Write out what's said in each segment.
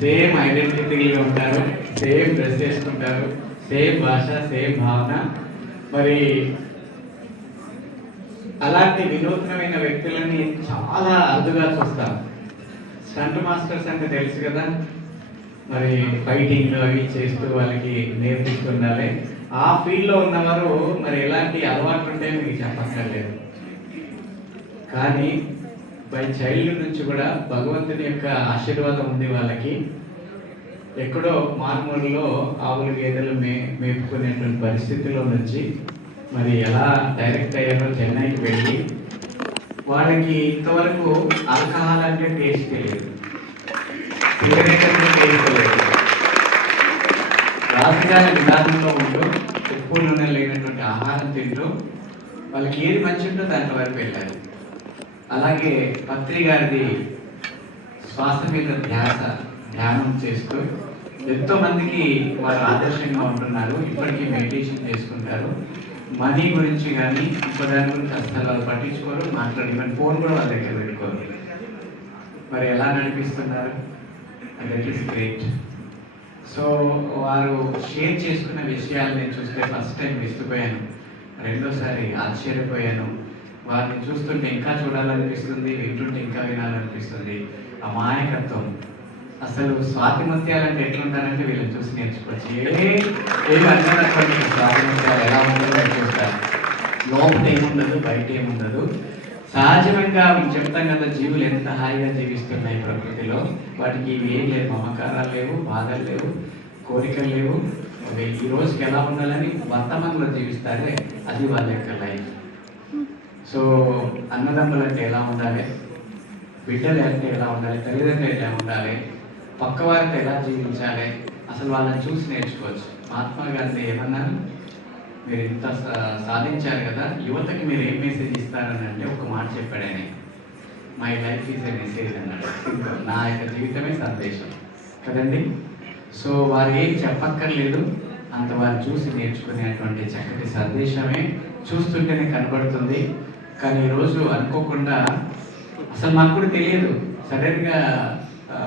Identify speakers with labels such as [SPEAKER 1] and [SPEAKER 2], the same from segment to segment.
[SPEAKER 1] Same ఐడెంటిటీగా ఉంటారు same dress వేసుకుంటారు సేమ్ భాష సేమ్ భావన. మరి అలాంటి వినూత్నమైన వ్యక్తులని చాలా అరుదుగా చూస్తాం. స్టంట్ మాస్టర్స్ అంటే తెలుసు కదా. మరి ఫైటింగ్లు అవి చేస్తూ వాళ్ళకి నేర్పిస్తుండాలి. ఆ ఫీల్డ్లో ఉన్నవారు మరి ఎలాంటి అలవాట్లు ఉంటాయో మీకు చెప్పక్కర్లేదు. కానీ బై చైల్డ్హుడ్ నుంచి కూడా భగవంతుని యొక్క ఆశీర్వాదం ఉంది వాళ్ళకి. ఎక్కడో మార్మూలలో ఆవులు గేదెలు మే మేపుకునేటువంటి పరిస్థితిలో నుంచి మరి ఎలా డైరెక్ట్ అయ్యారో చెన్నైకి వెళ్ళి వాళ్ళకి ఇంతవరకు ఆల్కహాల్ అంటే టేస్ట్ తెలియదు. టేస్ట్ రాజధాని విధానంలో ఉంటూ ఉప్పు నూనె లేనటువంటి ఆహారం తింటూ వాళ్ళకి ఏది మంచి ఉంటుందో దాంట్లో వరకు వెళ్ళాలి. అలాగే పత్రి గారిది శ్వాస మీద ధ్యాస ధ్యానం చేస్తూ ఎంతో మందికి వారు ఆదర్శంగా ఉంటున్నారు. ఇప్పటికీ మెడిటేషన్ చేసుకుంటారు. మనీ గురించి కానీ ఇంకోదాని గురించి అసలు వాళ్ళు పట్టించుకోరు. మాట్లాడి కానీ ఫోన్ కూడా వాళ్ళ దగ్గర పెట్టుకోరు. మరి ఎలా నడిపిస్తున్నారు? That is great. సో వారు షేర్ చేసుకున్న విషయాలు నేను చూస్తే ఫస్ట్ టైం విస్తుపోయాను. రెండోసారి ఆశ్చర్యపోయాను. వారిని చూస్తుంటే ఇంకా చూడాలనిపిస్తుంది వింటుంటే ఇంకా వినాలనిపిస్తుంది. ఆ మాయకత్వం అసలు స్వాతి ముత్యాలంటే ఎట్లుంటారంటే వీళ్ళని చూసి నేర్చుకోవచ్చు. ఏ ఏమి అన్నటువంటి స్వాతి ఎలా ఉంటుందో నేను చూస్తాను. లోపల ఏముండదు బయట ఏముండదు. సహజంగా మీకు చెప్తాం కదా జీవులు ఎంత హాయిగా జీవిస్తున్నాయి ప్రకృతిలో. వాటికి ఏం లేవు మమకారాలు లేవు బాధలు లేవు కోరికలు లేవు. ఈ రోజుకి ఎలా ఉండాలని వర్తమానంలో జీవిస్తారే అది వాళ్ళ యొక్క లైఫ్. సో అన్నదమ్ములు అంటే ఎలా ఉండాలి? బిడ్డలు అంటే ఎలా ఉండాలి? తల్లిదండ్రులు ఎలా ఉండాలి? పక్కవారితో ఎలా జీవించాలి? అసలు వాళ్ళని చూసి నేర్చుకోవచ్చు. మహాత్మా గాంధీ ఏమన్నారు మీరు ఇంత సాధించారు కదా యువతకి మీరు ఏం మెసేజ్ ఇస్తారని అంటే ఒక మాట చెప్పాడు ఆయన. My life is a message అన్నాడు. నా యొక్క జీవితమే సందేశం. కదండి? సో వారు ఏం చెప్పక్కర్లేదు. అంత వారు చూసి నేర్చుకునేటువంటి చక్కటి సందేశమే చూస్తుంటేనే కనబడుతుంది. కానీ ఈరోజు అనుకోకుండా అసలు మాకు కూడా తెలియదు. సడన్గా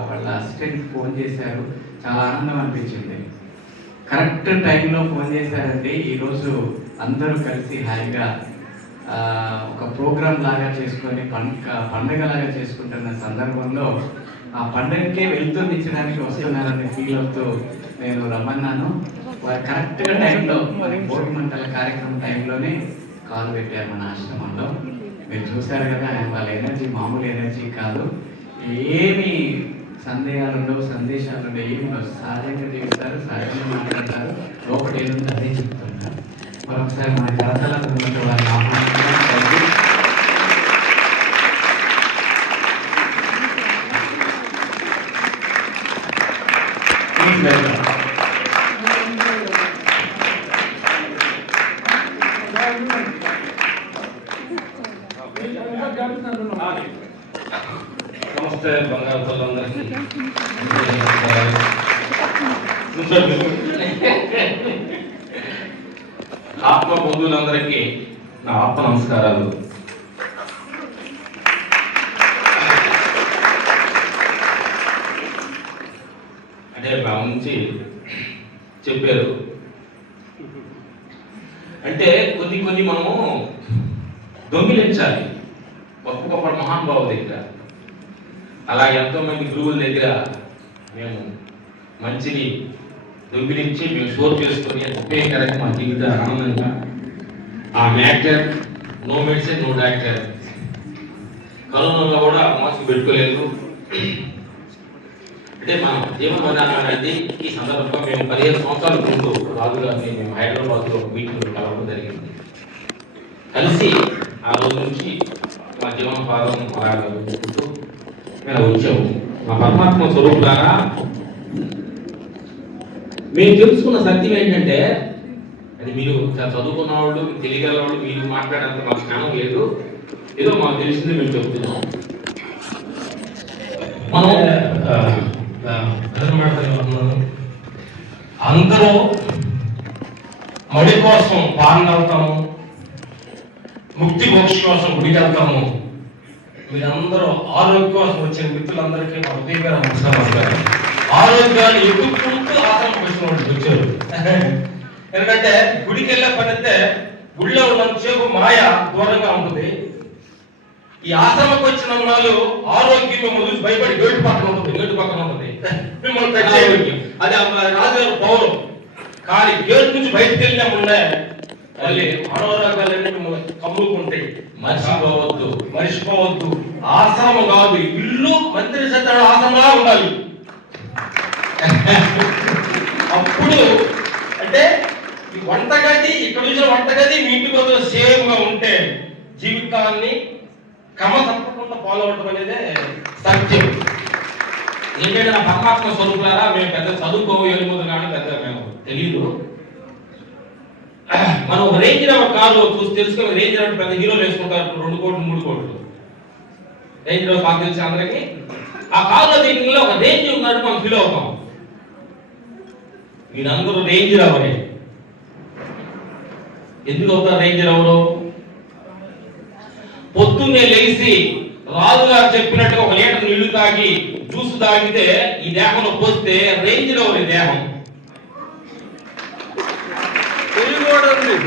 [SPEAKER 1] వాళ్ళ అసిస్టెంట్ ఫోన్ చేశారు. చాలా ఆనందం అనిపించింది. కరెక్ట్ టైంలో ఫోన్ చేశారంటే ఈరోజు అందరూ కలిసి హాయిగా ఒక ప్రోగ్రాం లాగా చేసుకొని పండుగ పండగలాగా చేసుకుంటున్న సందర్భంలో ఆ పండగకే వెళ్తుందించడానికి వస్తున్నారని ఫీల్ అవుతూ నేను రమ్మన్నాను. వారు కరెక్ట్గా టైంలో మరి భోగి మంటల కార్యక్రమం టైంలోనే కాల్ పెట్టారు మన ఆశ్రమంలో. మీరు చూశారు కదా వాళ్ళ ఎనర్జీ మామూలు ఎనర్జీ కాదు. ఏమి సందేహాలు ఉండవు సందేశాలు ఉండవు ఏమి సహజంగా జీవిస్తారు సహజంగా మాట్లాడతారు. లోపల ఏదుందో అదే చెప్తున్నారు. మరొకసారి మన కరతల వారిని ఆహ్వానిస్తున్నాం.
[SPEAKER 2] అంటే చెప్పారు. అంటే కొన్ని కొన్ని మనము దొంగిలించాలి. గొప్ప మహానుభావు దగ్గర. అలా ఎంతో మంది గురువుల దగ్గర మేము మంచిని దొంగిలించి మేము షోర్ చేసుకొని ఉపయోగకరంగా మా జీవిత ఆనందంగా. ఆ matter no medicine no doctor. కరోనాలో కూడా మాస్క్ పెట్టుకోలేదు. అంటే మన జీవన విధానం అనేది ఈ సందర్భంగా మేము పదిహేను సంవత్సరాల ముందు రాజు గారిని మేము హైదరాబాద్లో ఒక మీటింగ్ కలవడం జరిగింది. కలిసి ఆ రోజు నుంచి మా జీవన భాగం అలాగే మేము వచ్చాము మా పరమాత్మ స్వరూపులారా మేము తెలుసుకున్న సత్యం ఏంటంటే అది మీరు చదువుకున్న వాళ్ళు తెలియగల వాళ్ళు మీరు మాట్లాడేంత మా జ్ఞానం లేదు. ఏదో మాకు తెలిసింది మేము చెప్తున్నాం. మనం
[SPEAKER 3] ఆ, అందరూ మడి కోసం పాలన వెళ్తాము ముక్తి మోక్ష కోసం గుడికి వెళ్తాము. మీరందరూ ఆరోగ్యం కోసం వచ్చిన మిత్రులందరికీ మా హృదయపూర్వక నమస్కారం ఆరోగ్యాన్ని ఎదుర్కొంటూ ఆశ్రమం వచ్చిన వాళ్ళు వచ్చారు. ఎందుకంటే గుడికి వెళ్ళే పని అయితే గుడిలో ఉన్నంతసేపు మాయ దూరంగా ఉంటుంది. ఈ ఆశ్రమకు వచ్చిన వాళ్ళు ఆరోగ్యం మిమ్మల్ని చూసి భయపడి గేటు పక్కన ఉంటుంది గేటు పక్కన ఉంటుంది. మిమ్మల్ని టచ్ ఆరోగ్యం అది రాజుగారు పౌరం కానీ గేటు నుంచి బయటకు వెళ్ళినా ఉండే మళ్ళీ అనారోగ్యాలన్నీ మిమ్మల్ని కమ్ముకుంటాయి
[SPEAKER 2] మర్చిపోవద్దు
[SPEAKER 3] మర్చిపోవద్దు. ఆశ్రమం కాదు ఇల్లు మంత్రి సత్తాడు ఆశ్రమంలా ఉండాలి. అప్పుడు అంటే ఈ వంటగది ఇక్కడ చూసిన వంటగది మీ ఇంటికి సేమ్గా ఉంటే జీవితాన్ని క్రమ తప్పకుండా ఫాలో అవడం అనేదే సత్యం.
[SPEAKER 2] ఏంటంటే నా పరమాత్మ స్వరూపులారా మేము పెద్ద చదువుకోము ఎలిమోదు కానీ పెద్ద మేము తెలియదు మనం ఒక రేంజ్ రోవర్ కారు చూసి తెలుసుకొని రేంజ్ రోవర్ పెద్ద హీరోలు వేసుకుంటారు రెండు కోట్లు మూడు కోట్లు. రేంజ్ రోవర్ మాకు తెలిసి అందరికి. ఆ కారులో దీనిలో ఒక రేంజ్ ఉన్నట్టు మనం ఫీల్ అవుతాం. మీరందరూ రేంజ్ రోవరే ఎందుకు అవుతారు రేంజ్ అవరు పొద్దున్నే లేచి రాజు గారు చెప్పినట్టుగా ఒక లీటర్ నీళ్ళు తాగి జ్యూస్ తాగితే ఈ దేహంలో పోస్తే రేంజ్లో ఉంది దేహం.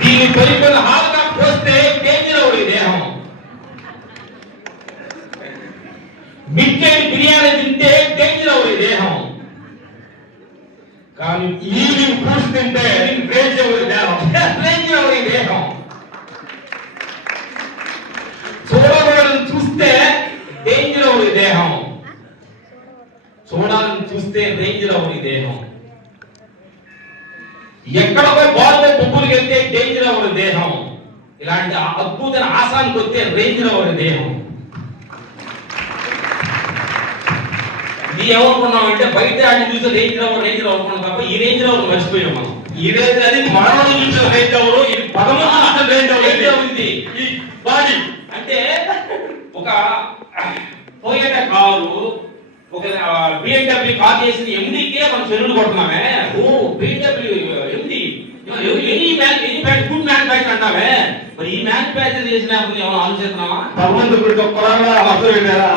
[SPEAKER 2] దీని పెరిగిన హాల్గా పోస్తే రేంజ్లో ఉంది దేహం. మిక్కేడి బిర్యానీ తింటే లో ఉంది దేహం. కానీ ఈవినింగ్ ఫ్రూట్స్ తింటే రేంజ్ ఉంది దేహం. రేంజ్ ఉంది దేహం. దేహం. చూడాలని చూస్తే రేంజర్ అవుడి దేహం. ఎక్కడ పోయి బాల్తో పువ్వులు వెళ్తే డేంజర్ అవుడి దేహం. ఇలాంటి ఆ అద్భుతమైన ఆసానికి వస్తే రేంజర్ అవుడి దేహం. ఇది ఏమనుకున్నాం అంటే బయట ఆడి చూస్తే రేంజ్ రవర్ రేంజ్ రవర్ అనుకున్నాం తప్ప ఈ రేంజ్ రవర్ మర్చిపోయాం మనం.
[SPEAKER 3] ఇదైతే అది మనవడు చూసిన రేంజ్ ఎవరు ఇది పదమూడు రేంజ్
[SPEAKER 2] రేంజ్ ఉంది.
[SPEAKER 3] ఈ బాడీ
[SPEAKER 2] అంటే ఒక పోయేట కారు ఒక బిఎండబ్ల్యూ కార్ చేసిన ఎండికే మనం చెరువులు కొడుతున్నామే. ఓ BMW MD any man any bat good manufacture అంటామే మరి ఈ మ్యానుఫ్యాక్చర్ చేసినప్పుడు ఏమైనా ఆలోచిస్తున్నావా?
[SPEAKER 3] భగవంతుడికి ఒక్కలాగా అవసరమేనా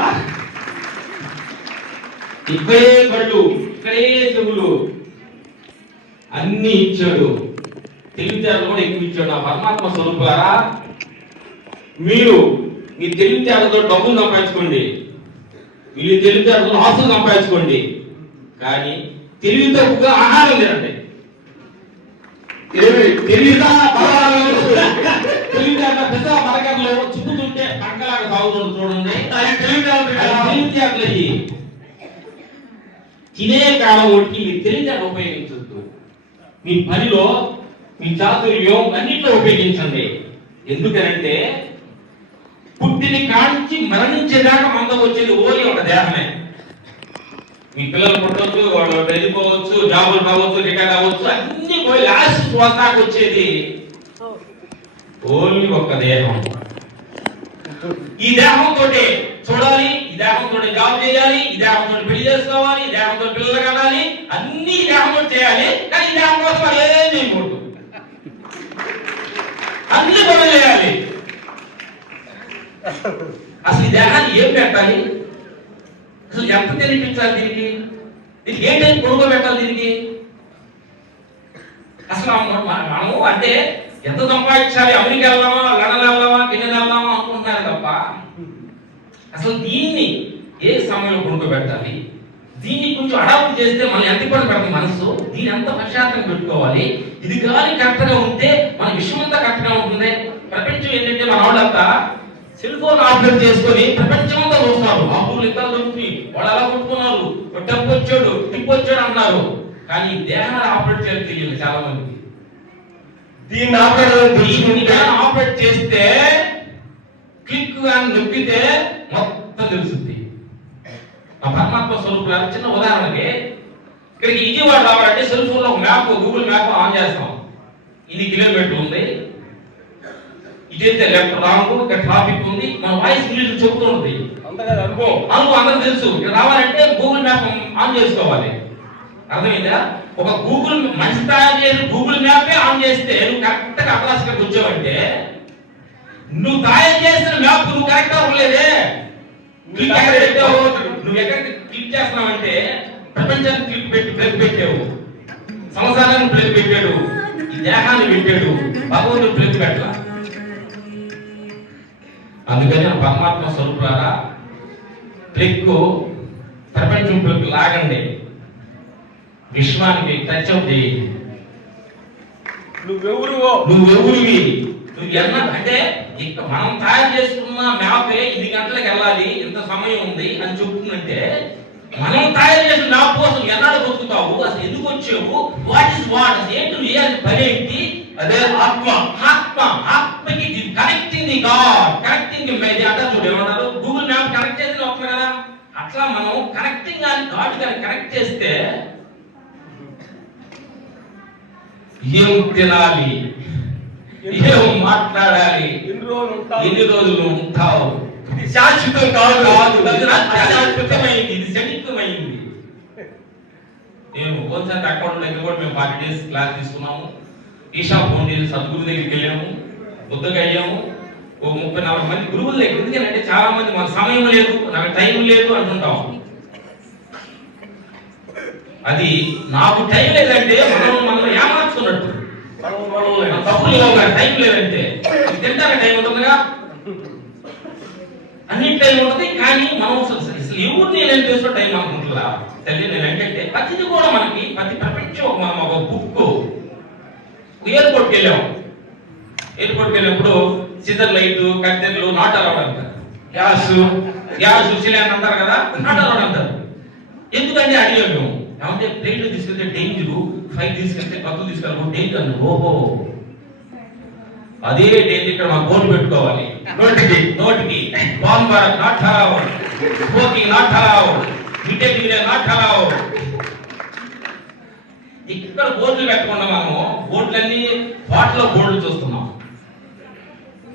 [SPEAKER 2] ఇక్కడే కళ్ళు ఇక్కడే చెవులు. అన్ని ఇచ్చాడు. తెలివితేటలు కూడా ఎక్కువ ఇచ్చాడు. నా పరమాత్మ స్వరూపులారా మీరు మీ తెలివితేటలతో డబ్బులు సంపాదించుకోండి. మీ తెలివితేటలతో ఆస్తులు సంపాదించుకోండి. కానీ తెలివి తక్కువగా ఆహారం తినండి.
[SPEAKER 3] తెలివి తెలివిదా బలాలు
[SPEAKER 2] తెలివితేటల పెద్ద మరకర్లు చుట్టుతుంటే పంకలాగా సాగుతుంది చూడండి.
[SPEAKER 3] తెలివితేటలు.
[SPEAKER 2] తెలివితేటలు అయ్యి తినే కాలం ఒట్టి మీ తెలివితేటలు ఉపయోగించొద్దు. మీ పనిలో మీ చాతుర్యం అన్నింటిలో ఉపయోగించండి. ఎందుకనంటే పుట్టిని కాంచి మరణించేదాకా మంద వచ్చేది ఓలి ఒక దేహమే. మీ పిల్లలు పుట్టవచ్చు వాళ్ళు వెళ్ళిపోవచ్చు జాబులు కావచ్చు రిటైర్ అవ్వచ్చు అన్ని పోయి లాస్ట్ శ్వాసకు వచ్చేది ఓన్లీ ఒక దేహం. ఈ దేహంతో చూడాలి ఈ దేహంతో జాబ్ చేయాలి ఈ దేహంతో పెళ్ళి చేసుకోవాలి ఈ దేహంతో పిల్లలు కనాలి అన్ని దేహంతో చేయాలి కానీ ఈ దేహం కోసం ఏం చేయకూడదు అన్ని పనులు చేయాలి. అసలు ఈ దేహాన్ని ఏం పెట్టాలి? అసలు ఎంత తినిపించాలి దీనికి? దీనికి ఏంటని టైం కొనుగో పెట్టాలి దీనికి అసలు మనము అంటే ఎంత సంపాదించాలి? అమెరికా వెళ్దామా? లండన్ వెళ్దామా? కెనడా వెళ్దామా? అనుకుంటున్నారు తప్ప అసలు దీన్ని ఏ సమయంలో కొనుక్కోబెట్టాలి దీన్ని కొంచెం అడాప్ట్ చేస్తే మనం ఎంత ఇబ్బంది పడుతుంది మనసు? దీన్ని ఎంత పశ్చాత్తం పెట్టుకోవాలి? ఇది కానీ కరెక్ట్గా ఉంటే మన విషయం అంతా కరెక్ట్గా ఉంటుంది? ప్రపంచం ఏంటంటే మన వాళ్ళంతా సెల్ ఫోన్ ఆపరేట్ చేసుకొని ప్రపంచం అంతా చూస్తున్నారు ఆ ఎంత దొరుకుతుంది. వాళ్ళు అలా కొట్టుకున్నారు డబ్బు వచ్చాడు టిప్ వచ్చాడు అన్నారు. కానీ దేహాన్ని ఆపరేట్ చేయాలి తెలియదు చాలా మందికి
[SPEAKER 3] దీన్ని ఆపరేట్
[SPEAKER 2] దీన్ని ఆపరేట్ చేస్తే క్లిక్ అని నొక్కితే మొత్తం తెలుస్తుంది. ఆ పరమాత్మ స్వరూపులు చిన్న ఉదాహరణకి ఇక్కడికి విజయవాడ రావాలంటే సెల్ ఫోన్లో ఒక మ్యాప్ గూగుల్ మ్యాప్ ఆన్ చేస్తాం. ఇది కిలోమీటర్ ఉంది. ఇదైతే లెఫ్ట్ రాంగ్ ఇక్కడ ట్రాఫిక్ ఉంది. మన వాయిస్ ఇంగ్లీష్ చెబుతుంది
[SPEAKER 3] అనుభవం.
[SPEAKER 2] అందరికి తెలుసు. ఇక్కడ రావాలంటే గూగుల్ మ్యాప్ ఆన్ చేసుకోవాలి. అర్థమైందా? ఒక గూగుల్ మంచి తయారు చేసి గూగుల్ మ్యాపే ఆన్ చేస్తే నువ్వు కరెక్ట్గా అడ్రస్ ఇక్కడికి వచ్చావంటే నువ్వు తయారు చేసిన మ్యాప్ నువ్వు కరెక్ట్ క్లిక్ ఎక్కడ పెట్టావు? నువ్వు ఎక్కడ క్లిక్ చేస్తున్నావంటే ప్రపంచానికి క్లిప్ పెట్టి ప్లగ్ పెట్టావు. సంసారాన్ని ప్లగ్ పెట్టాడు. ఈ దేహాన్ని పెట్టాడు. భగవంతుడు ప్లగ్ పెట్టలా. అందుకని పరమాత్మ స్వరూపులారా ప్లగ్ ప్రపంచం ప్లగ్ లాగండి. విశ్వానికి టచ్ అప్ చేయండి
[SPEAKER 3] నువ్వెవరువో?
[SPEAKER 2] నువ్వెవరివి? నువ్వు ఎన్న అంటే ఇక మనం తయారు చేసుకున్న మ్యాపే ఇన్ని గంటలకు వెళ్ళాలి ఇంత సమయం ఉంది అని చెప్తుందంటే మనం తయారు చేసిన మ్యాప్ కోసం ఎన్నాడు బతుకుతావు? అసలు ఎందుకు వచ్చావు? వాట్ ఇస్ వాట్ ఏంటి ఏ పని ఏంటి?
[SPEAKER 3] అదే ఆత్మ.
[SPEAKER 2] ఆత్మ. ఆత్మకి కనెక్టింగ్ ది గాడ్ కనెక్టింగ్ మేది అంటారు చూడు ఏమన్నారు? గూగుల్ మ్యాప్ కనెక్ట్ చేసి వస్తుంది కదా? అట్లా మనం కనెక్టింగ్ కానీ గాడ్ కానీ కనెక్ట్ చేస్తే ఏం తినాలి? ఏం మాట్లాడాలి?
[SPEAKER 3] ఎన్ని రోజులు ఉంటావు?
[SPEAKER 2] ఎన్ని రోజులు ఉంటావు?
[SPEAKER 3] శాశ్వతం కాదు.
[SPEAKER 2] కాదు. అశాశ్వతమైంది ఇది శనిత్వమైంది మేము ఓన్సారి అకౌంట్ దగ్గర కూడా మేము ఫార్టీ డేస్ క్లాస్ తీసుకున్నాము. ఈషా ఫౌండేషన్ సద్గురు దగ్గరికి వెళ్ళాము. బుద్ధగా అయ్యాము. ఓ ముప్పై నలభై మంది గురువుల దగ్గర ఎందుకంటే చాలా మంది మన సమయం లేదు నాకు టైం లేదు అంటుంటాం అది నాకు టైం లేదంటే మనం మనం ఏమార్చుకున్నట్టు? తప్పులు టైం లేదంటే. తింటానికి టైం ఉంటుందిగా అన్ని టైం ఉంటుంది కానీ మనం అసలు ఎవరు నేను తెలుసుకో టైం అనుకుంటున్నా తల్లి నేను ఏంటంటే ప్రతిది కూడా మనకి ప్రతి ప్రపంచం మనం ఒక బుక్ ఎయిర్పోర్ట్కి వెళ్ళాం. ఎయిర్పోర్ట్కి వెళ్ళినప్పుడు సిజర్ లైట్ కత్తెర్లు నాట్ అలౌడ్ అంటారు. గ్యాస్ గ్యాస్ సిలిండర్ అంటారు కదా నాట్ అలౌడ్ అంటారు. ఎందుకంటే అడిగాం మేము ఏమంటే ప్లేట్లు తీసుకెళ్తే డేంజర్ ఫైవ్ తీసుకెళ్తే కత్తులు తీసుకెళ్ళి డేంజర్ అన్నారు ఓహో. అదే డేంజర్ ఇక్కడ మా బోర్డు పెట్టుకోవాలి. నోటికి. నోటికి. బాంబ్ నాట్ హరావు స్మోకింగ్ నాట్ మిట్టే దిగిన నాట్ హరావు ఇక్కడ బోర్డులు పెట్టకుండా మనము బోర్డులన్నీ వాటిలో బోర్డులు చూస్తున్నాం.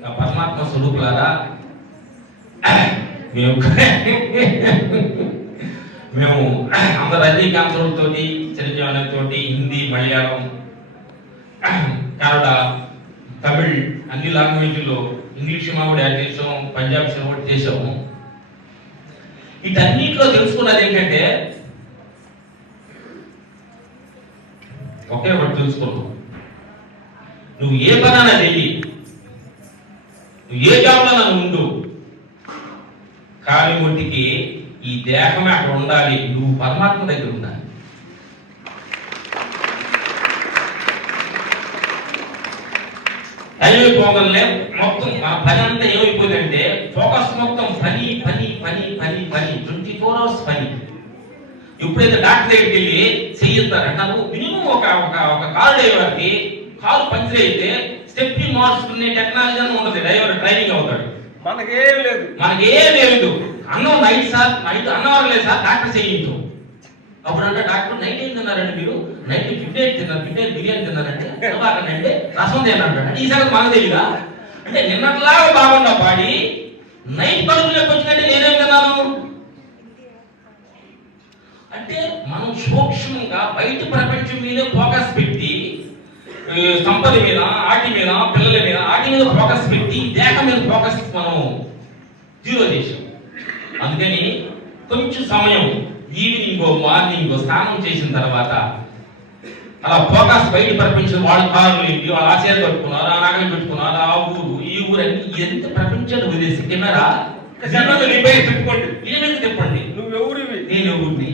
[SPEAKER 2] ఆ పరమాత్మ స్వరూపులారా మేము మేము అందరు రజనీకాంత్ తోటి తోటి హిందీ మలయాళం కన్నడ తమిళ్ అన్ని లాంగ్వేజ్లో ఇంగ్లీష్ మా కూడా యాడ్ చేసాం పంజాబ్ సినిమా కూడా చేసాము వీటన్నిటిలో తెలుసుకున్నది ఏంటంటే ఒకే ఒకటి తెలుసుకున్నావు నువ్వు ఏ పనైనా చెయ్యి నువ్వు ఏ జాబ్లో నువ్వు ఉండు? కానీ ఒంటికి ఈ దేహమే అక్కడ ఉండాలి. నువ్వు పరమాత్మ దగ్గర ఉండాలి. టైం అయిపోగానే మొత్తం మన పని అంతా ఏమైపోయిందంటే ఫోకస్ మొత్తం పని పని పని పని పని ట్వంటీ ఫోర్ అవర్స్ పని. ఎప్పుడైతే డాక్టర్ దగ్గరికి వెళ్ళి చెయ్యిస్తారంటే నాకు మినిమం ఒక ఒక ఒక కారు డ్రైవర్కి కాలు పంచర్ అయితే స్టెప్ని మార్చుకునే టెక్నాలజీ అని ఉండదు డ్రైవర్ ట్రైనింగ్ అవుతాడు.
[SPEAKER 3] మనకేం లేదు.
[SPEAKER 2] మనకేం లేదు. అన్నం నైట్ సార్ నైట్ అన్నం లేదు సార్ డాక్టర్ చేయించు అప్పుడు అంటే డాక్టర్ నైట్ ఏం తిన్నారండి మీరు? నైట్ ఫిఫ్టీ తిన్నారు ఫిఫ్టీ బిర్యానీ తిన్నారంటే అంటే రసం తిన్నాడు అంటే ఈ సంగతి మనకు తెలియదా అంటే నిన్నట్లాగా బాగున్నా పాడి? నైట్ కడుపులోకి వచ్చినట్టే నేనేం తిన్నాను? అంటే మనం సూక్ష్మంగా బయట ప్రపంచం మీద ఫోకస్ పెట్టి సంపద మీద ఆటి మీద పిల్లల మీద ఆటి మీద ఫోకస్ పెట్టి దేహం మీద ఫోకస్ మనం జీరో చేసాం అందుకని కొంచెం సమయం ఈవినింగ్ మార్నింగ్ స్నానం చేసిన తర్వాత అలా ఫోకస్ బయట ప్రపంచం వాళ్ళ కారులు ఏంటి వాళ్ళ ఆశయాలు కట్టుకున్నారు ఆ నగలు పెట్టుకున్నారు ఆ ఊరు ఈ ఊరు అన్ని ఎంత ప్రపంచాన్ని వదిలేసి కెమెరా మీద తిప్పండి
[SPEAKER 3] నువ్వెవరివి?
[SPEAKER 2] నేను ఎవరిని?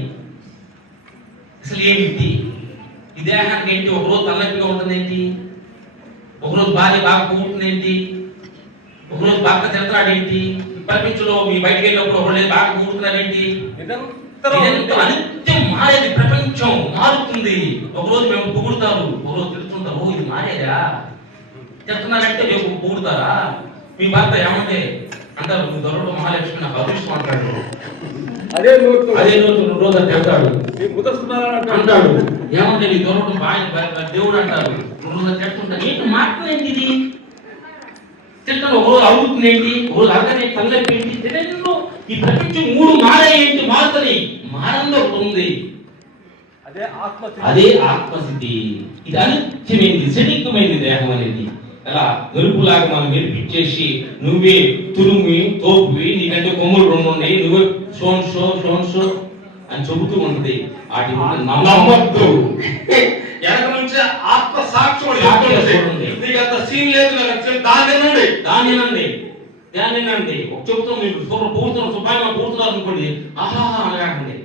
[SPEAKER 2] అసలు ఏమిటి? ఈ దేహానికి ఏంటి? ఒకరోజు తలనొప్పిగా ఉంటుంది ఏంటి? ఒకరోజు భార్య బాగా ఏంటి? ఒకరోజు భర్త తిడతాడు ఏంటి? ప్రపంచంలో మీ బయటికి వెళ్ళినప్పుడు ఒకరోజు బాగా ఏంటి? అనిత్యం మారేది ప్రపంచం మారుతుంది. ఒకరోజు మేము పొగుడుతారు. ఒకరోజు తిడుతుంటారు ఓ ఇది మారేదా? తిడుతున్నారంటే మేము పొగుడుతారా? మీ భర్త ఏమంటే అంటారు నువ్వు దొరకడం మహాలక్ష్మి నాకు అదృష్టం అంటాడు.
[SPEAKER 3] అదే నోటు
[SPEAKER 2] అదే రోజు రోజు తిడతాడు
[SPEAKER 3] నీ ముదస్తున్నారా
[SPEAKER 2] అంటాడు. ఏమంటే నీ దొరకడం బాగా దేవుడు అంటారు. రోజు తిడుతుంటా ఏంటి మాట్లాడేంటి ఇది? తిట్టను ఒక రోజు అడుగుతుంది ఏంటి? రోజు అడగనే తలనొప్పి ఏంటి? తినలో ఈ ప్రపంచం మూడు మారే ఏంటి? మారుతుంది మారంలో ఉంది.
[SPEAKER 3] అదే ఆత్మ
[SPEAKER 2] అదే ఆత్మస్థితి ఇది అనిత్యమైంది క్షణికమైంది దేహం అనేది. అలా గరుపులాగా మనం మెరిపించేసి నువ్వే తురుమి తోపువి నీకంటే కొమ్ములు రెండు ఉన్నాయి నువ్వే షోన్ షో షోన్ షో అని చెబుతూ ఉంటుంది. వాటి ముందు నమ్మద్దు.
[SPEAKER 3] వెనక నుంచి ఆత్మ సాక్ష్యం. నీకు అంత సీన్ లేదు నాకు అసలు దాని నుండి
[SPEAKER 2] దాన్ని నండి దాన్ని నండి ఒక చెబుతాం మీకు. సూపర్ పూర్తున్నారు శుభ్రంగా పూర్తున్నారు అనుకోండి. ఆహా అనగాకండి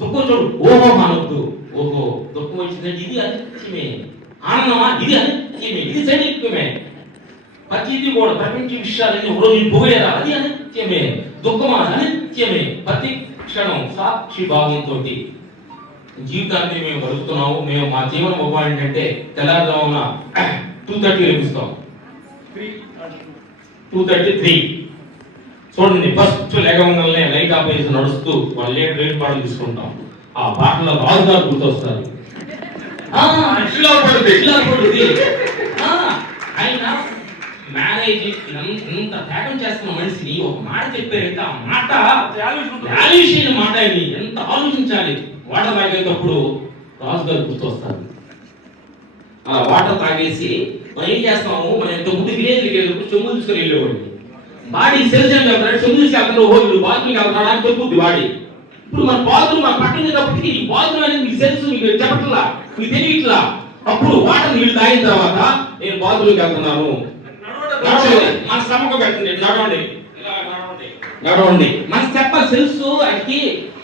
[SPEAKER 2] దుఃఖం చూడు. ఓహో అనొద్దు ఓహో దుఃఖం వచ్చిందంటే ఇది అనిత్యమే. ఆనందమా? ఇది అనిత్యమే. ఇది సైనిత్యమే ప్రతిదీ కూడా ప్రపంచ విషయాలన్నీ రోజు పోయేరా అది అనిత్యమే. దుఃఖమా? అనిత్యమే. ప్రతి క్షణం సాక్షి భావంతో జీవితాన్ని మేము గడుపుతున్నాము. మేము మా జీవనం ఉపాయం ఏంటంటే తెల్లారుజామున టూ థర్టీ లభిస్తాం టూ థర్టీ త్రీ చూడండి ఫస్ట్ లేకమంగల్నే లైట్ ఆఫ్ చేసి నడుస్తూ వాళ్ళు లేట్ లేట్ పాటలు తీసుకుంటాం. ఆ పాటలో రాజుగారు గుర్తొస్తారు. ఇట్లా పడుతుంది ఇట్లా పడుతుంది. ఆయన మ్యారేజ్ ఇంత త్యాగం చేస్తున్న మనిషిని ఒక మాట చెప్పారంటే ఆ మాట వాల్యూషన్ మాట ఆయన ఎంత ఆలోచించాలి? వాటర్ తాగేటప్పుడు రాజుగారు గుర్తొస్తారు ఆ వాటర్ తాగేసి మనం ఏం చేస్తాము? మనం ఎంత ముందు విలేజ్కి వెళ్ళినప్పుడు చెమ్ము తీసుకొని వెళ్ళేవాడిని. బాడీ చెప్తారు చెమ్ము తీసుకెళ్తారు ఓ వీడు బాత్రూమ్కి వెళ్తాడా అని చెప్పుద్ది బాడీ. ఇప్పుడు మన బాత్రూమ్ మన పట్టినప్పటికీ ఈ బాత్రూమ్ అనేది మీకు సెల్స్ మీకు చెప్పట్లా? మీకు తెలియట్లా? అప్పుడు వాటర్ నీళ్ళు తాగిన తర్వాత నేను బాత్రూమ్కి వెళ్తున్నాను. నడవండి. మన శ్రమకు పెట్టండి నడవండి. నడవండి. మన చెప్ప సెల్స్ ఆయనకి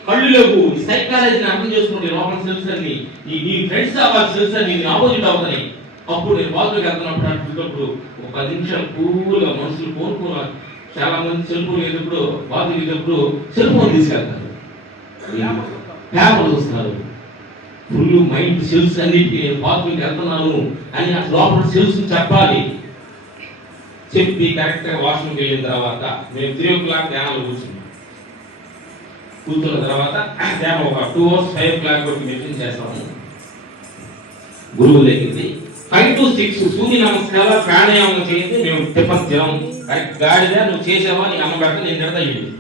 [SPEAKER 2] కళ్ళు లేవు. సైకాలజీని అర్థం చేసుకుంటే లోపల సెల్స్ అన్ని నీ నీ ఫ్రెండ్స్ అవ్వాలి సెల్స్ అని నీ ఆపోజిట్ అవుతాయి అప్పుడు నేను బాత్రూమ్కి వెళ్తున్నప్పుడు అటున్నప్పుడు ఒక పది నిమిషాలు కూల్గా మనుషులు కోరుకున్నారు. చాలా మంది సెల్ ఫోన్ లేనప్పుడు బాత్రూమ్ వెళ్ళినప్పుడు సెల్ ఫోన్ తీసుకెళ్తారు. పేపర్ చూస్తారు ఫుల్ మైండ్ సెల్స్ అన్నిటికీ నేను బాత్రూమ్కి వెళ్తున్నాను అని లోపల సెల్స్ చెప్పాలి. చెప్పి కరెక్ట్గా వాష్రూమ్కి వెళ్ళిన తర్వాత మేము త్రీ ఓ క్లాక్ ధ్యానంలో కూర్చున్నాం. కూర్చున్న తర్వాత ధ్యానం ఒక two hours five o'clock వరకు మెన్షన్ చేస్తాము. గురువు దగ్గరికి ఫైవ్ టు సిక్స్ సూర్య నమస్కారాలు ప్రాణాయామం చేసి మేము టిఫన్ తినము కరెక్ట్ గాడిద నువ్వు చేసావా? నీ అమ్మ పెడతా నేను తిడతా ఇల్లు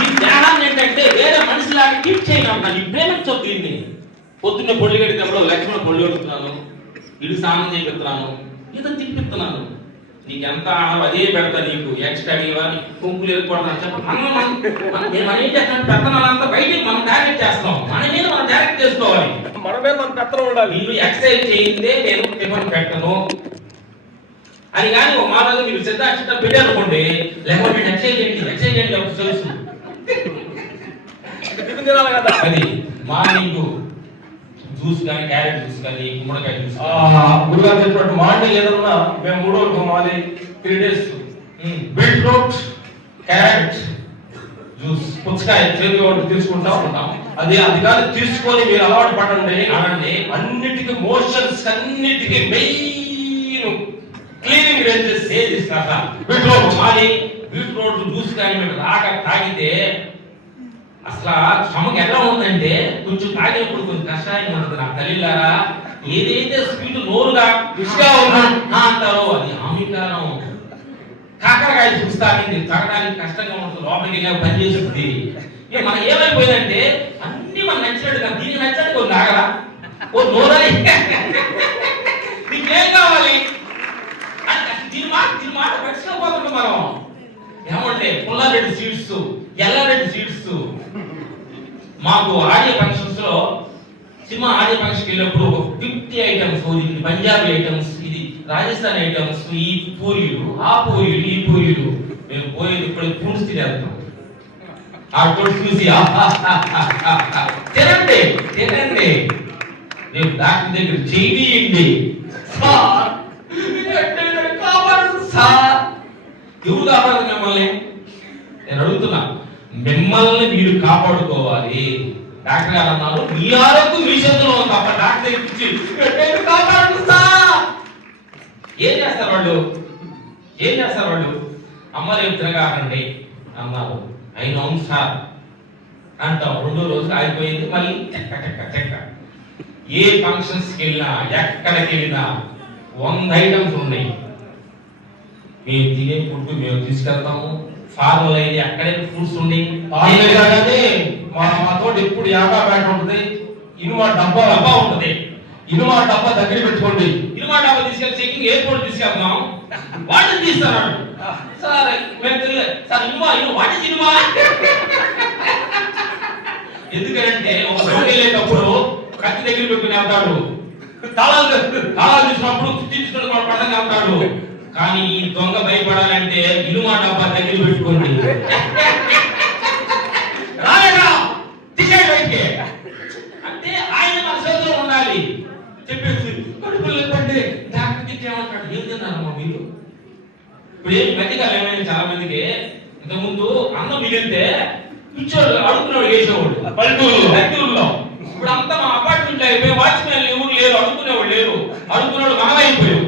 [SPEAKER 2] ఈ ధ్యానాన్ని ఏంటంటే వేరే మనిషిలాగా కీప్ చేయడం నీ ప్రేమించొద్దు దీన్ని పొద్దున్నే పొళ్ళు కడిగినప్పుడు లక్ష్మణ పొళ్ళు కడుగుతున్నాను ఇడు స్నానం చేపిస్తున్నాను ఏదో తిప్పిస్తున్నాను నీకు ఎంత ఆహారం అదే పెడతా నీకు. ఎక్స్ట్రా ఇవ్వ కుంకులు ఎదుర్కోవడం చెప్ప. మనం మనం- ఏం చేస్తాం పెత్తనాలంతా బయటికి మనం డైరెక్ట్ చేస్తాం మన మీద మనం డైరెక్ట్ చేసుకోవాలి.
[SPEAKER 3] మన మీద మన పెత్తనం ఉండాలి.
[SPEAKER 2] వీళ్ళు ఎక్సర్సైజ్ చేయిందే నేను టిఫిన్ పెట్టను. అని కానీ ఒక మాట మీరు సిద్ధాక్షిత పెట్టారనుకోండి లేకపోతే నేను ఎక్సర్సైజ్ చేయండి ఎక్సర్సైజ్ చేయండి తెలుసు
[SPEAKER 3] టిఫిన్ తినాలి కదా.
[SPEAKER 2] అది మార్నింగ్. జ్యూస్ కానీ క్యారెట్ జ్యూస్ కానీ గుమ్మడికాయ జ్యూస్
[SPEAKER 3] గురుగారు చెప్పినట్టు మార్నింగ్ ఏదన్నా మేము మూడు వరకు మాది three days beetroot carrot juice పుచ్చకాయ చేతి వంటి తీసుకుంటాం. అది అది కానీ తీసుకొని మీరు అలవాటు పడండి.
[SPEAKER 2] అనండి.
[SPEAKER 3] అన్నిటికీ మోషన్స్ అన్నిటికీ మెయిన్ క్లీనింగ్ రేంజెస్.
[SPEAKER 2] ఏది
[SPEAKER 3] బీట్రూట్.
[SPEAKER 2] మాది బీట్రూట్ జ్యూస్ కానీ మేము రాక తాగితే అసలు శ్రమకు ఎలా ఉందంటే కొంచెం తాగినప్పుడు కొంచెం కషాయం ఉంటుంది నా తల్లిలారా. ఏదైతే స్వీట్ నోరుగా రుచిగా ఉన్నా అంటారో అది హానికరం. కాకరకాయ చూస్తానండి తగ్గడానికి తాగడానికి కష్టంగా ఉంటుంది లోపలికి వెళ్ళా పని చేస్తుంది. ఇక మనం ఏమైపోయిందంటే అన్ని మనం నచ్చినట్టుగా దీనికి నచ్చినట్టు కొన్ని తాగరా. ఓ నోరని. నీకేం కావాలి? దీని మాట దీని మాట పట్టించుకోపోతున్నాం మనం. ఏమంటే పుల్లారెడ్డి సీడ్స్ ఎల్లారెడ్డి సీడ్స్ మాకు ఆర్య ఫంక్షన్స్లో సినిమా ఆర్య ఫంక్షన్కి వెళ్ళినప్పుడు ఒక ఫిఫ్టీ ఐటమ్స్ ఇది పంజాబీ ఐటమ్స్ ఇది రాజస్థాన్ ఐటమ్స్ ఈ పూరీలు ఆ పూరీలు ఈ పూరీలు. మేము పోయేది ఇప్పుడు పూర్తి తినేస్తాం ఆ తోడు చూసి తినండి తినండి. రేపు డాక్టర్ దగ్గర చేయండి. సార్ ఎందుకంటే సార్. ఎవరు కావాలి మిమ్మల్ని? నేను అడుగుతున్నా. మిమ్మల్ని మీరు కాపాడుకోవాలి. డాక్టర్ గారు అన్నారు మీ ఆరోగ్యం మీ చేతిలో ఉంది తప్ప డాక్టర్ ఇచ్చి "నేను ఏం చేస్తారు వాళ్ళు? ఏం చేస్తారు వాళ్ళు? అమ్మ రేపు తినగాకండి అన్నారు. అయినా అవును సార్. అంటాం. రెండో రోజు ఆగిపోయింది మళ్ళీ చెక్క చెక్క చెక్క. ఏ ఫంక్షన్స్కి వెళ్ళినా ఎక్కడికి వెళ్ళినా వంద ఐటమ్స్ ఉన్నాయి. మేము తినే ఫుడ్ మేము తీసుకెళ్తాము. ఫార్మల్ అయింది ఎక్కడైనా
[SPEAKER 3] ఆన్లైన్ కానీ మా మా తోటి ఎప్పుడు యాగా బ్యాట్ ఉంటుంది. ఇనుమ డబ్బా
[SPEAKER 2] డబ్బా ఉంటుంది.
[SPEAKER 3] ఇనుమ డబ్బా దగ్గర పెట్టుకోండి.
[SPEAKER 2] ఇనుమా డబ్బా తీసుకెళ్ళి చెకింగ్ ఎయిర్పోర్ట్ తీసుకెళ్తున్నాం. వాటిని తీస్తారు సార్ మేము తెలియదు సార్ ఇనుమా ఇను వాటి ఇనుమా? ఎందుకంటే ఒక దొంగ వెళ్ళేటప్పుడు కత్తి దగ్గర పెట్టుకుని వెళ్తాడు. తాళాలు తాళాలు తీసినప్పుడు తీసుకుని పడంగా వెళ్తాడు. కానీ ఈ దొంగ భయపడాలంటే ఇల్లు మాట దగ్గర పెట్టుకోండి రాలేదా? తీసేయి బయటికి. అంటే ఆయన మన చేతిలో ఉండాలి. చెప్పేసి కడుపులు లేదంటే డాక్టర్ తిట్టేమంటాడు ఏం తిన్నారమ్మా మీరు? ఇప్పుడు ఏం మధ్యకాలం ఏమైంది చాలా మందికి? ఇంతకుముందు అన్నం మిగిలితే పిచ్చోడు అడుగుతున్నాడు వేసేవాడు పల్లెటూరులో. పల్లెటూరులో. ఇప్పుడు అంతా మా అపార్ట్మెంట్ అయిపోయి వాచ్మెన్ ఎవరు లేరు అడుగుతునేవాడు లేరు. అడుగుతున్నాడు మనమైపోయావు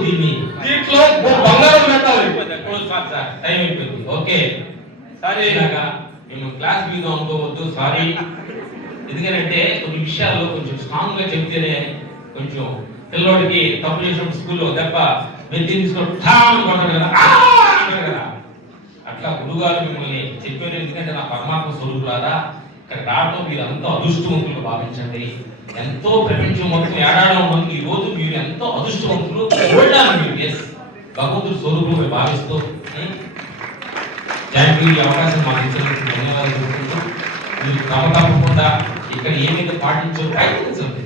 [SPEAKER 2] దీన్ని.
[SPEAKER 3] దీంట్లో బంగారం
[SPEAKER 2] close sir sir time okay sorry ఇలాగా మేము క్లాస్ మీద అనుకోవద్దు సారీ ఎందుకంటే కొన్ని విషయాల్లో కొంచెం స్ట్రాంగ్గా చెప్తేనే కొంచెం పిల్లోడికి తప్పు చేసిన స్కూల్లో దెబ్బ మెత్తి తీసుకొని ఠామ్ కొట్టాడు కదా. అంటాడు కదా. అట్లా గురుగారు మిమ్మల్ని చెప్పారు. ఎందుకంటే నా పరమాత్మ స్వరూపులారా ఇక్కడ రావడం మీరు ఎంతో అదృష్టవంతులు భావించండి. ఎంతో ప్రపంచం మొత్తం ఏడాడడం మంది ఈ రోజు మీరు ఎంతో అదృష్టవంతులు చూడాలి మీరు. ఎస్ భగవంతుడు స్వరూపులు మీరు భావిస్తూ థ్యాంక్ యూ ఈ అవకాశం మాకు ఇచ్చినందుకు ధన్యవాదాలు చెప్పుకుంటూ మీరు క్రమ తప్పకుండా ఇక్కడ ఏమైతే పాటించో ప్రయత్నించండి.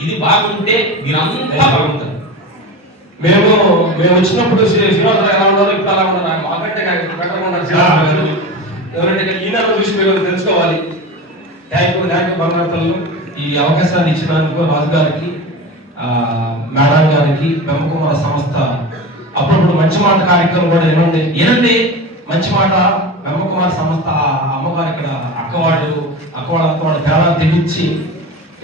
[SPEAKER 2] ఇది బాగుంటే మీరంతా బాగుంటారు.
[SPEAKER 3] మేము మేము వచ్చినప్పుడు శ్రీ- ఎలా ఉన్నారు ఇప్పుడు అలా ఉన్నారు ఆయన మాకంటే బెటర్గా ఉన్నారు శ్రీనివాసరావు గారు ఎవరంటే ఈ ఈయన చూసి మీరు తెలుసుకోవాలి. థ్యాంక్ థ్యాంక్ యూ బంగారు ఈ అవకాశాన్ని ఇచ్చినందుకు రాజు గారికి మేడం గారికి బ్రహ్మకుమార సంస్థ. అప్పుడప్పుడు మంచి మాట కార్యక్రమం కూడా ఏమండి ఏనండి మంచి మాట బ్రహ్మకుమార సంస్థ ఆ అమ్మగారు ఇక్కడ అక్కవాళ్ళు అక్కవాడు అక్కవాడు తేడా తెగించి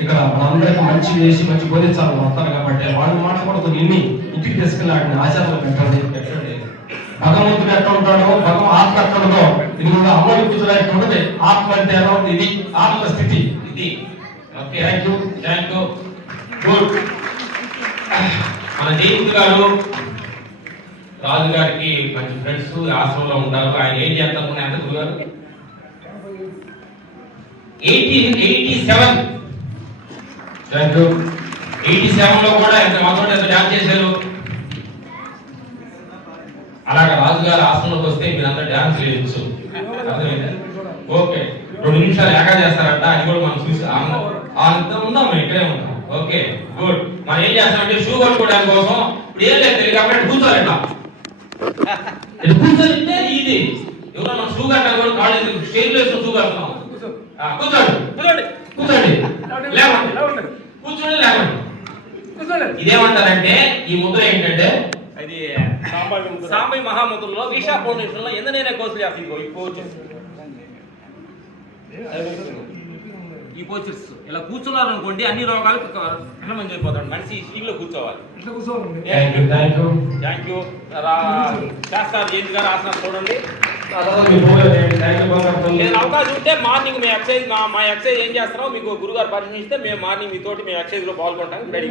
[SPEAKER 3] ఇక్కడ మనందరికి మంచి వేసి మంచి బోధించాలి వస్తారు కాబట్టి వాళ్ళ మాట కూడా కొన్ని ఇన్ని ఇంటికి తీసుకెళ్ళి వాటిని ఆచారంలో పెట్టండి భగవంతుడు ఎట్లా ఉంటాడో భగవ ఆత్మ ఎట్లా ఉండదో ఇది కూడా అమ్మడి కూతురు ఉండదు ఆత్మ అంటే ఎలా ఉంది? ఇది ఆత్మ స్థితి.
[SPEAKER 2] ఇది. Okay
[SPEAKER 3] thank you
[SPEAKER 2] thank you. Good. మన జయంత్ గారు రాజు గారికి మంచి ఫ్రెండ్స్ ఆశ్రమంలో ఉంటారు. ఆయన ఏం చేస్తారు? ఎంత గురుగారు eighty eighty seven.
[SPEAKER 3] Thank you
[SPEAKER 2] eighty seven కూడా ఎంత మొత్తం ఎంత డాన్స్ చేశారు. అలాగా రాజుగారి ఆసనంలోకి వస్తే మీరంతా డ్యాన్స్ చేయొచ్చు అర్థమైందా? ఓకే రెండు నిమిషాలు ఏకా చేస్తారంట అది కూడా మనం చూసి ఆనందం ఉందాం మేము ఇక్కడే ఉంటాం ఓకే గుడ్ మనం ఏం చేస్తామంటే షూ కొట్టుకోవడానికి కోసం ఇప్పుడు ఏం లేదు తెలియదు కాబట్టి కూర్చోరంట ఇట్లా ఇది కూర్చోనింటే ఇది. ఎవరో మనం షూ కట్టాలి కూడా కాళ్ళు స్టేజ్లో షూ కడుతున్నాం. కూర్చోండి. కూర్చోండి. కూర్చోండి. లేవండి కూర్చోండి లేవండి. ఇదేమంటారంటే ఈ ముద్ర ఏంటంటే?
[SPEAKER 4] ఇది సాంబై మహామంత్రుల్లో వీషా ఫౌండేషన్లో ఎందనైనా కోర్సులు చేస్తుంది ఇదిగో ఈ కోచెస్ ఇలా కూర్చున్నారు అనుకోండి అన్ని రోగాలకు మంచి అయిపోతాడు మనిషి స్టీల్లో కూర్చోవాలి
[SPEAKER 3] thank you thank you
[SPEAKER 4] thank you శాస్త్రాలు జయంతి గారు ఆసనాలు చూడండి. నేను అవకాశం ఉంటే మార్నింగ్ మీ ఎక్సైజ్ మా మా ఎక్సైజ్ ఏం చేస్తున్నామో మీకు గురుగారు పర్మిషన్ ఇస్తే మేము మార్నింగ్ మీతోటి మేము ఎక్సైజ్లో పాల్గొనడానికి రెడీ